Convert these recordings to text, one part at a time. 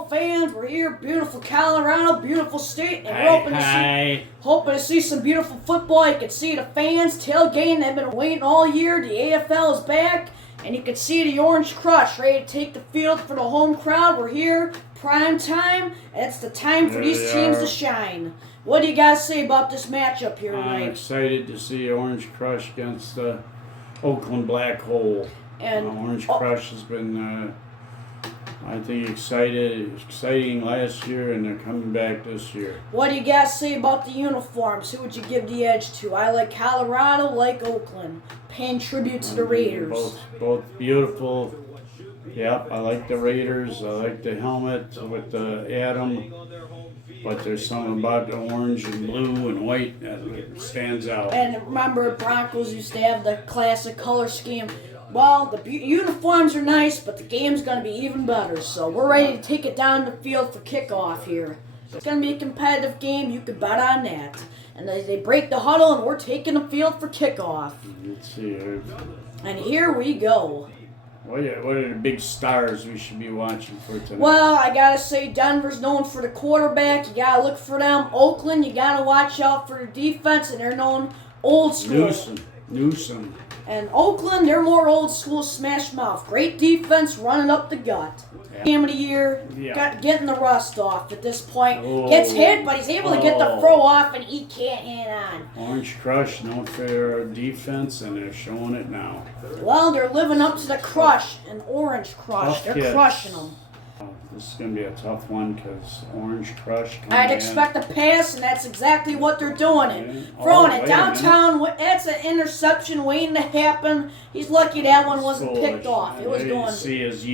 Colorado fans, we're here, beautiful Colorado, beautiful state, and we're hoping to see some beautiful football. You can see the fans tailgating. They've been waiting all year. The AFL is back, and you can see the Orange Crush ready to take the field for the home crowd. We're here, prime time, and it's the time for these teams to shine. What do you guys say about this matchup here tonight? I'm excited to see Orange Crush against the Oakland Blackhole. And Orange Crush has been, I think, exciting last year, and they're coming back this year. What do you guys say about the uniforms? Who would you give the edge to? I like Colorado, like Oakland. Paying tribute to the Raiders. Both beautiful. Yep, I like the Raiders. I like the helmet with the atom. But there's something about the orange and blue and white that stands out. And remember, Broncos used to have the classic color scheme. Well, the uniforms are nice, but the game's going to be even better. So we're ready to take it down the field for kickoff here. It's going to be a competitive game. You can bet on that. And they break the huddle, and we're taking the field for kickoff. Let's see here. And here we go. What are the big stars we should be watching for tonight? Well, I got to say Denver's known for the quarterback. You got to look for them. Oakland, you got to watch out for their defense, and they're known old school. Newsom. And Oakland, they're more old school smash mouth. Great defense, running up the gut. Yeah. Game of the year, getting the rust off at this point. Gets hit, but he's able to get the throw off, and he can't hang on. Orange Crush, known for their defense, and they're showing it now. Well, they're living up to the crush, an Orange Crush. They're crushing them. This is going to be a tough one because Orange Crush. I'd expect a pass, and that's exactly what they're doing. And throwing it downtown, that's an interception waiting to happen. He's lucky that one wasn't picked off. It was going. See his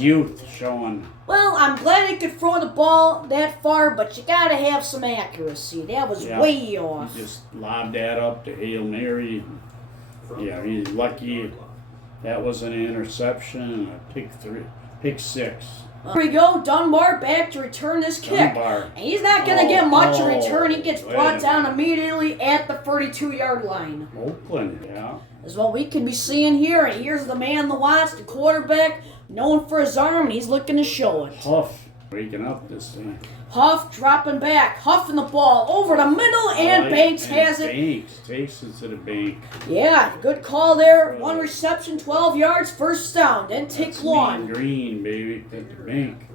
youth showing. Well, I'm glad he could throw the ball that far, but you got to have some accuracy. That was way off. He just lobbed that up to Hail Mary. Yeah, he's lucky. That was an interception and a pick six. Here we go, Dunbar back to return this kick. And he's not going to get much in return. He gets brought down immediately at the 32-yard line. Oakland, yeah. Is what we could be seeing here. And here's the man that watch, the quarterback, known for his arm, and he's looking to show it. Huff waking up this thing. Huff dropping back, huffing the ball over the middle, and Banks has it. Banks takes it to the bank. Yeah, good call there. One reception, 12 yards, first down. Didn't take long. Green, baby, at the bank.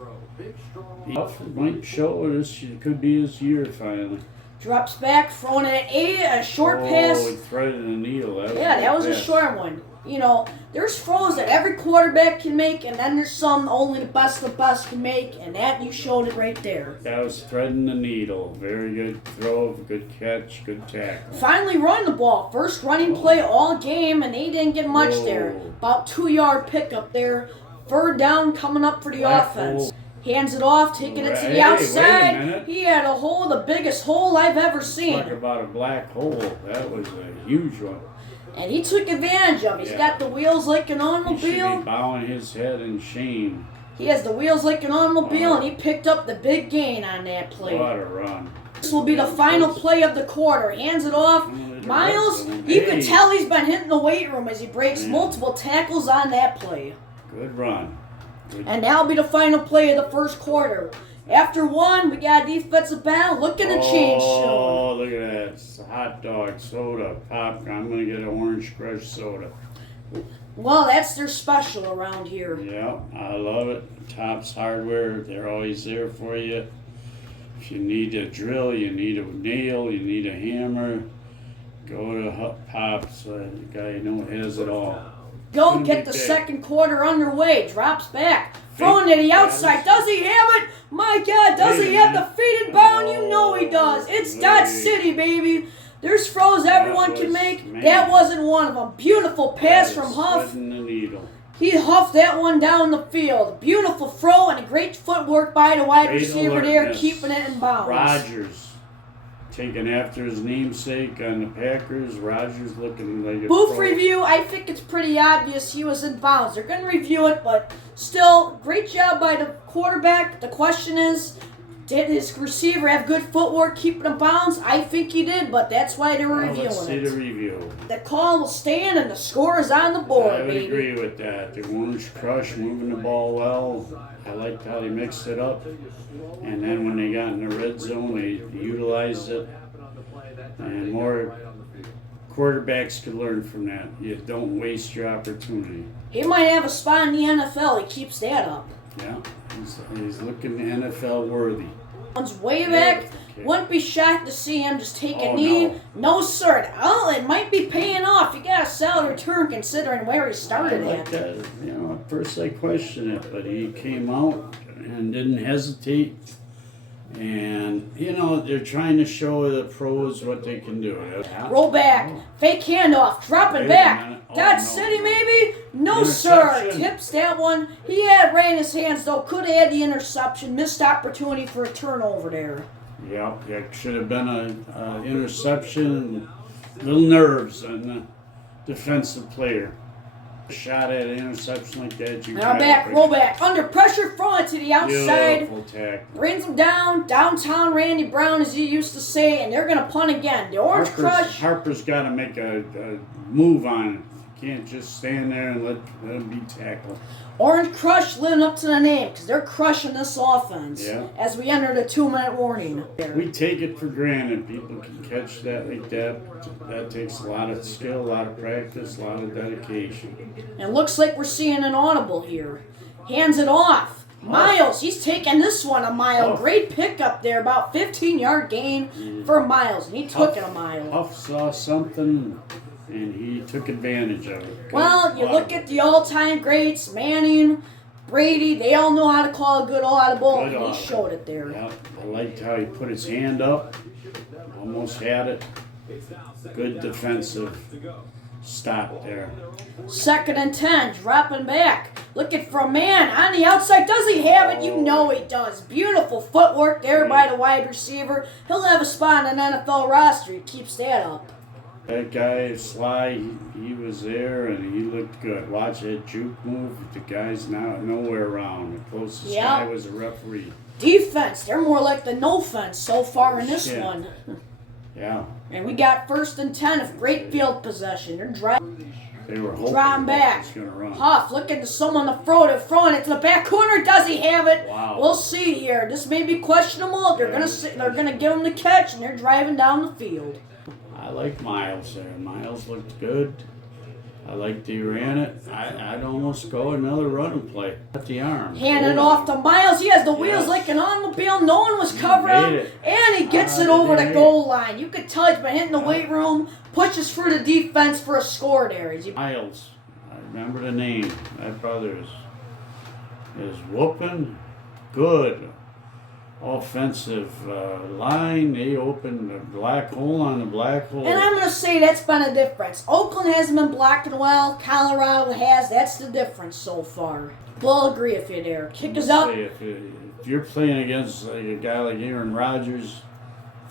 Huff might show this. It could be his year finally. Drops back, throwing it at a short pass. Oh, he threaded the needle. That was a short one. You know, there's throws that every quarterback can make, and then there's some only the best of the best can make, and that you showed it right there. That was threading the needle. Very good throw, good catch, good tackle. Finally run the ball. First running play all game, and they didn't get much there. About 2-yard pickup there. Third down coming up for the offense. Hands it off, taking it to the outside. He had a hole, the biggest hole I've ever seen. Talk about a black hole. That was a huge one. And he took advantage of it. He's got the wheels like an automobile. He should be bowing his head in shame. He has the wheels like an automobile, and he picked up the big gain on that play. What a run. This will be the final play of the quarter. Hands it off. Miles, you can tell he's been hitting the weight room as he breaks multiple tackles on that play. Good run. And that'll be the final play of the first quarter. After one, we got a defensive battle. Look at the change. Oh, look at that. It's a hot dog, soda, popcorn. I'm going to get an Orange Crush soda. Well, that's their special around here. Yeah, I love it. Tops Hardware, they're always there for you. If you need a drill, you need a nail, you need a hammer, go to Pops. The guy has it all. Go get the second quarter underway. Drops back. Throwing to the outside. Does he have it? My God, does he have the feet and bound? You know he does. It's Dodge City, baby. There's throws everyone can make. That wasn't one of them. Beautiful pass from Huff. He huffed that one down the field. Beautiful throw and a great footwork by the wide receiver there, keeping it in bounds. Rodgers. Taken after his namesake on the Packers. Rodgers looking like a Booth review, I think it's pretty obvious he was in bounds. They're going to review it, but still, great job by the quarterback. The question is, Did his receiver have good footwork keeping him bounds? I think he did, but that's why they were reviewing let's see it. the review. The call will stand and the score is on the board, I would baby. agree with that. The Orange Crush moving the ball well. I liked how they mixed it up. And then when they got in the red zone, they utilized it. And more quarterbacks could learn from that. You don't waste your opportunity. He might have a spot in the NFL. He keeps that up. Yeah, he's looking NFL worthy. One's way back. Wouldn't be shocked to see him just take a Oh, knee. No, sir. Oh, it might be paying off. You got a solid return considering where he started I like at. that. You know, at first I questioned it, but he came out and didn't hesitate. And, you know, they're trying to show the pros what they can do. Roll back. Fake handoff. Dropping Wait a back. minute. Oh, Dodge no. City, maybe? No, sir. Interception. Tips that one. He had right in his hands, though. Could have had the interception. Missed opportunity for a turnover there. Yep, it should have been an interception. Little nerves on the defensive player. Shot at an interception like that. Now back, roll back. Under pressure, throwing to the outside. Beautiful tackle. Brings him down. Downtown Randy Brown, as you used to say, and they're going to punt again. The Orange Crush. Harper's got to make a move on it. You can't just stand there and let him be tackled. Orange Crush living up to the name because they're crushing this offense as we enter the 2-minute warning. We take it for granted. People can catch that like that. That takes a lot of skill, a lot of practice, a lot of dedication. And looks like we're seeing an audible here. Hands it off. Miles, he's taking this one a mile. Great pickup there, about 15-yard gain for Miles, and he took it a mile. Huff saw something, and he took advantage of it. Well, you look at the all-time greats, Manning, Brady, they all know how to call a good audible, and he showed it there. Yeah, I liked how he put his hand up, almost had it. Good defensive stop there. 2nd and 10, dropping back. Looking for a man on the outside. Does he have it? You know he does. Beautiful footwork there by the wide receiver. He'll have a spot on an NFL roster. He keeps that up. That guy, Sly, he was there and he looked good. Watch that juke move. The guy's now nowhere around. The closest guy was a referee. Defense, they're more like the no fence so far in this one. Yeah. And we got 1st and 10 of great field possession. They're driving. They were hoping back. He was going to run. Huff looking to someone to throw it, throwing it to the back corner. Does he have it? Wow. We'll see here. This may be questionable. They're gonna give him the catch, and they're driving down the field. I like Miles there. Miles looked good. I liked he ran it. I'd almost go another running play. At the arm. Handing off to Miles. He has the wheels like an automobile. No one was covering him. And he gets it over the goal line. You could tell he's been hitting the weight room. Pushes through the defense for a score there. Miles. I remember the name. That brother is whooping good. Offensive line, they opened the black hole on the black hole. And I'm going to say that's been a difference. Oakland hasn't been blocking well. Colorado has. That's the difference so far. We'll agree with you there. Kick us up. If you're playing against a guy like Aaron Rodgers,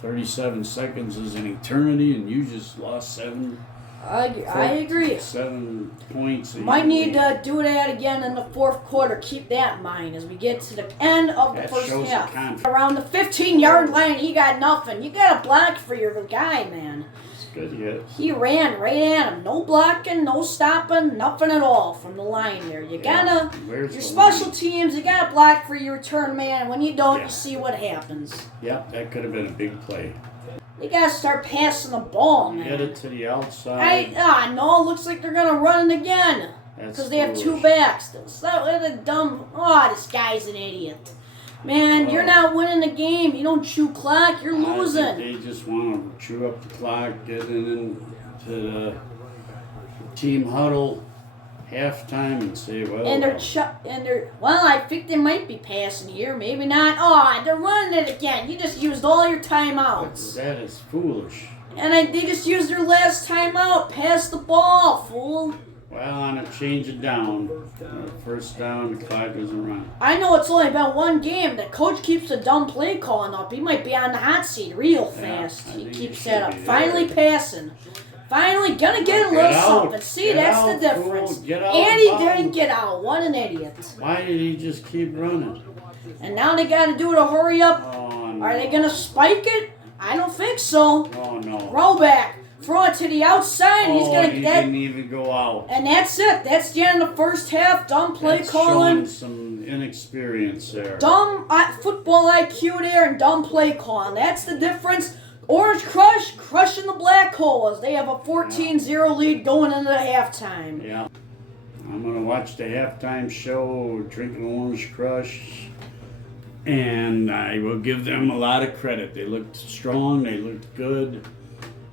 37 seconds is an eternity, and you just lost 7. I agree. 7 points. Might need to do that again in the 4th quarter. Keep that in mind as we get to the end of the first half. Around the 15-yard line, he got nothing. You got to block for your guy, man. It's good, yes. He ran right at him. No blocking, no stopping, nothing at all from the line there. You gotta, your special teams, you gotta block for your return man. When you don't, you see what happens. Yep, that could have been a big play. You gotta start passing the ball, man. Get it to the outside. No, it looks like they're gonna run it again. Because they have 2 backs. What a dumb. Oh, this guy's an idiot. Man, you're not winning the game. You don't chew clock. You're losing. They just want to chew up the clock, get it into the team huddle, halftime, and say, well. Well, I think they might be passing here. Maybe not. Oh, they're running it again. You just used all your timeouts. That is foolish. And they just used their last timeout. Pass the ball, fool. Well, on a change it down. First down, the clock doesn't run. I know it's only been 1 game. The coach keeps the dumb play calling up. He might be on the hot seat real fast. He keeps that up. Finally passing. Finally gonna get a little something. See, that's the difference. And he didn't get out. What an idiot. Why did he just keep running? And now they gotta do it to hurry up. Are they going to spike it? I don't think so. Oh, no. Throwback. Throw it to the outside. He's going to he get. didn't even go out. And that's it. That's the end of the first half. Dumb play calling. Showing some inexperience there. Dumb football IQ there and dumb play calling. That's the difference. Orange Crush crushing the Black Hole as they have a 14-0 lead going into the halftime. Yeah. I'm going to watch the halftime show, drinking Orange Crush, and I will give them a lot of credit. They looked strong, they looked good,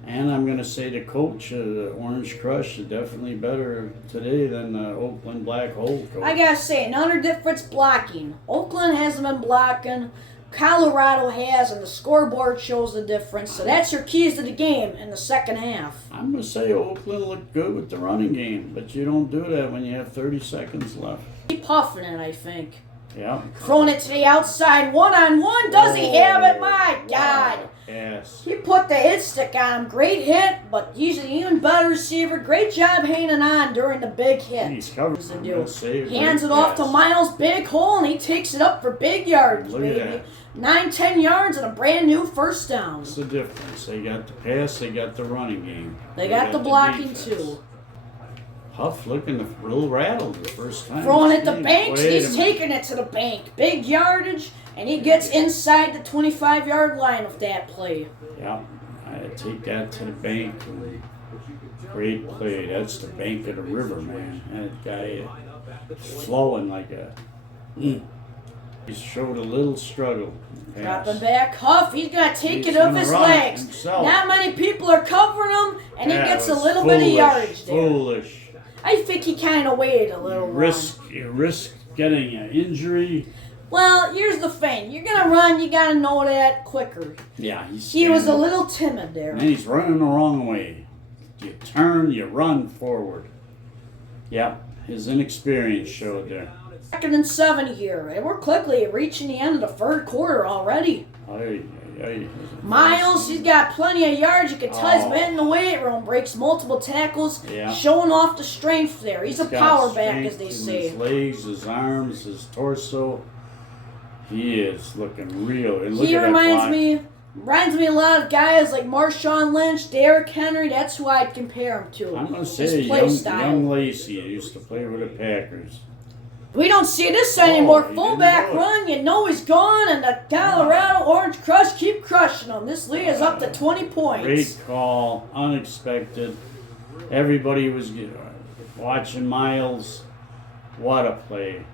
and I'm going to say the coach, Orange Crush, is definitely better today than the Oakland Black Hole coach. I got to say, another difference, blocking. Oakland hasn't been blocking. Colorado has, and the scoreboard shows the difference. So that's your keys to the game in the second half. I'm going to say Oakland looked good with the running game, but you don't do that when you have 30 seconds left. Keep puffing it, I think. Yeah. Throwing it to the outside, one-on-one. Does he have it? My God. Yes. He put the hit stick on him. Great hit, but he's an even better receiver. Great job hanging on during the big hit. He's covered. Hands it off to Miles, big hole, and he takes it up for big yardage, baby. 9-10 yards and a brand new first down. What's the difference? They got the pass, they got the running game. They got the blocking too. Huff looking a little rattled the first time. Throwing it to Banks, he's taking it to the bank. Big yardage, and he gets inside the 25-yard line with that play. Yeah, I take that to the bank. Great play. That's the bank of the river, man. That guy flowing like a... He showed a little struggle. Dropping back, Huff. He's got to take it off his legs. Himself. Not many people are covering him, and he gets a little bit of yardage there. Foolish. I think he kind of waited a little You risk getting an injury. Well, here's the thing. You're going to run, you got to know that quicker. Yeah, he was a little timid there. And he's running the wrong way. You turn, you run forward. Yep, his inexperience showed there. 2nd and 7 here, and we're quickly reaching the end of the third quarter already. Miles, he's got plenty of yards. You can tell he's been in the weight room, breaks multiple tackles, showing off the strength there. He's a power back, as they say. His legs, his arms, his torso. He is looking real. And look he at reminds me a lot of guys like Marshawn Lynch, Derrick Henry. That's who I'd compare him to. I'm going to say young Lacey used to play with the Packers. We don't see this anymore. Fullback run, you know he's gone, and the Colorado Orange Crush keep crushing them. This lead is up to 20 points. Great call, unexpected. Everybody was watching Miles. What a play.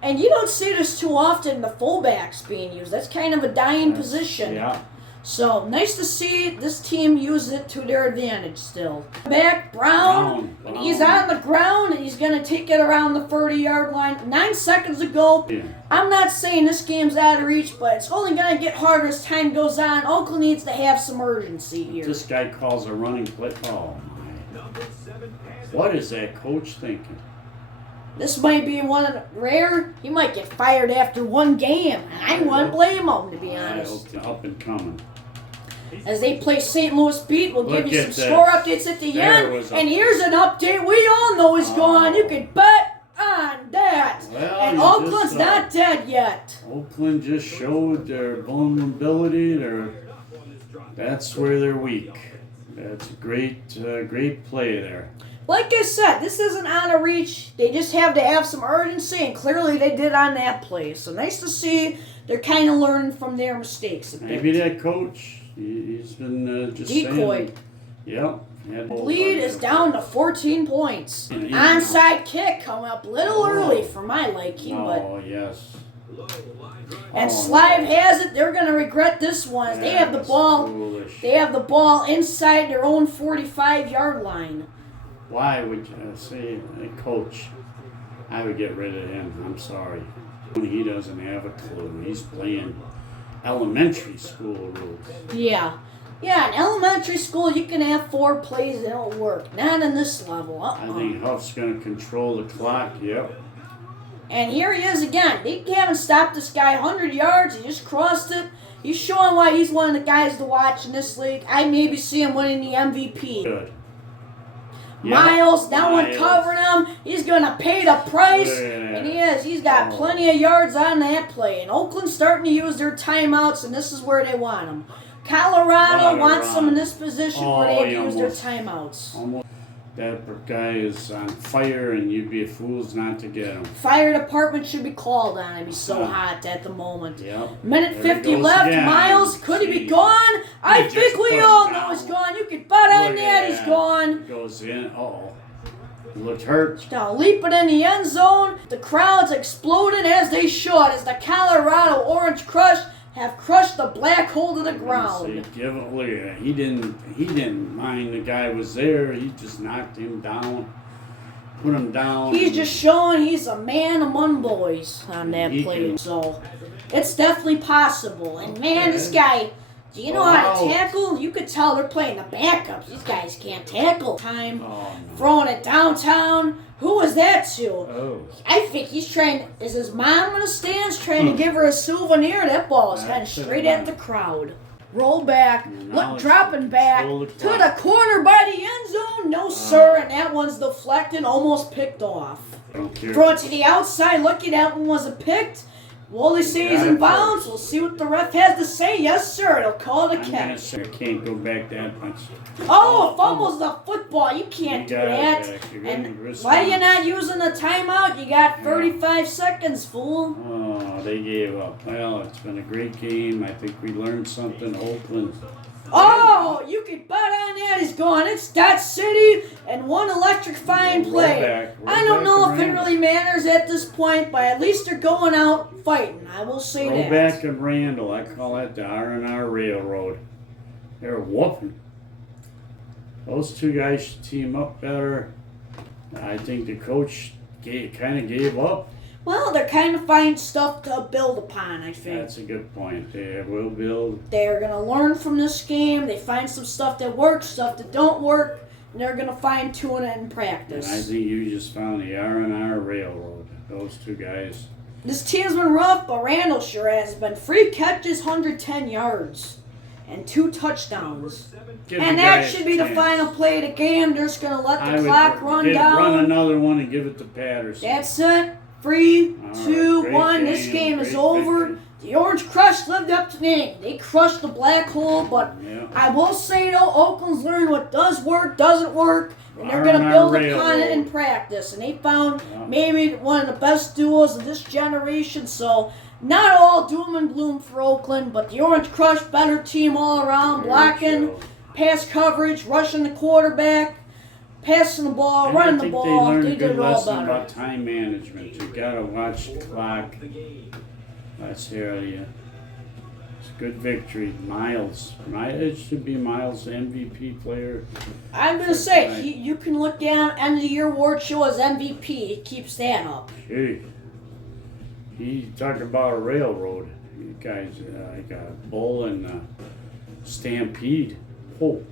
And you don't see this too often, the fullbacks being used. That's kind of a dying position. Yeah. So, nice to see this team use it to their advantage still. Back, Brown. And he's on the ground, and he's going to take it around the 30-yard line. 9 seconds to go. Yeah. I'm not saying this game's out of reach, but it's only going to get harder as time goes on. Oakland needs to have some urgency here. This guy calls a running play. Oh, my. What is that coach thinking? This might be one of the rare. He might get fired after one game. And I wouldn't blame him, to be honest. Up and coming. As they play St. Louis beat, we'll give you some score updates at the end. And here's an update we all know is gone. You can bet on that. Well, and Oakland's not dead yet. Oakland just showed their vulnerability. That's where they're weak. That's a great play there. Like I said, this isn't out of reach. They just have to have some urgency, and clearly they did on that play. So nice to see they're kind of learning from their mistakes. Maybe that coach, he's been just decoyed. Yep. The lead is down to 14 points. Onside kick coming up a little early for my liking. Yes. And Slive has it. They're going to regret this one. They have the ball. Foolish. They have the ball inside their own 45-yard line. Why would you say a coach? I would get rid of him. I'm sorry. He doesn't have a clue. He's playing elementary school rules. Yeah. Yeah, in elementary school, you can have 4 plays and it'll work. Not in this level. I think Huff's going to control the clock. Yep. And here he is again. They haven't stopped this guy 100 yards. He just crossed it. He's showing why he's one of the guys to watch in this league. I maybe see him winning the MVP. Good. Miles, that one Miles. covering him. He's going to pay the price. Yeah. And he is. He's got plenty of yards on that play. And Oakland's starting to use their timeouts, and this is where they want them. Colorado wants them in this position where they use their timeouts. That guy is on fire, and you'd be fools not to get him. Fire department should be called on him. He's so hot at the moment. Yep. Minute There 50 he goes left. again. Miles, could he be gone? I just think we put all him know down. he's gone. You could bet on Look that. at He's that. gone. Goes in. Uh-oh. Looked hurt. Now leaping in the end zone. The crowd's exploding as they should as the Colorado Orange Crush have crushed the black hole to the ground. Give it, look at that. He didn't mind the guy was there. He just knocked him down. Put him down. He's just showing he's a man among boys on that play. So it's definitely possible. And man, this guy, do you know how to tackle? You could tell they're playing the backups. These guys can't tackle. Throwing it downtown. Who was that to? Oh. I think he's trying. Is his mom in the stands trying to give her a souvenir? That ball is heading straight at the crowd. Roll back, dropping back to the corner by the end zone. No, sir, and that one's deflected, almost picked off. Throw it to the outside. Lucky that one wasn't picked. Will they say he's in bounds? We'll see what the ref has to say. Yes, sir. They'll call the catch. I can't go back that much. Oh, fumbles the football. You can't do that. And why are you not using the timeout? You got 35 seconds, fool. Oh, they gave up. Well, it's been a great game. I think we learned something. Oakland. Oh, you can bet on that. He's gone. It's that city and one electrifying play. I don't know if it really matters at this point, but at least they're going out fighting. I will say that. Rollback and Randall. I call that the R&R Railroad. They're whooping. Those two guys should team up better. I think the coach kind of gave up. Well, they're kind of finding stuff to build upon, I think. That's a good point. They will build. They're going to learn from this game. They find some stuff that works, stuff that don't work, and they're going to fine-tune it in practice. And I think you just found the R&R Railroad. Those two guys. This team's been rough, but Randall sure has been. 3 catches, 110 yards, and 2 touchdowns. And that should be the final play of the game. They're just going to let the clock run down. Run another one and give it to Patterson. That's it. 3, 2, 1. This game is over. The Orange Crush lived up to the name. They crushed the black hole, but I will say, though, Oakland's learned what does work, doesn't work, and they're going to build upon it in practice. And they found maybe one of the best duos of this generation, so not all doom and gloom for Oakland, but the Orange Crush, better team all around, blocking, pass coverage, rushing the quarterback, passing the ball, running the ball. They did it all better. About time management. You gotta watch the clock. Let's hear you. It's a good victory. Miles. It should be Miles, the MVP player. I'm gonna say you can look down end of the year award show as MVP. He keeps that up. Gee. He talked about a railroad. You guys, like a bull and stampede. Oh.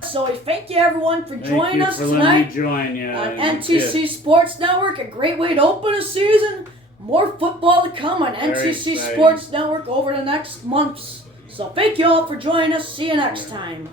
So we thank you everyone for joining us tonight on NTC Sports Network. A great way to open a season. More football to come on NTC Sports Network over the next months. So thank you all for joining us. See you next time.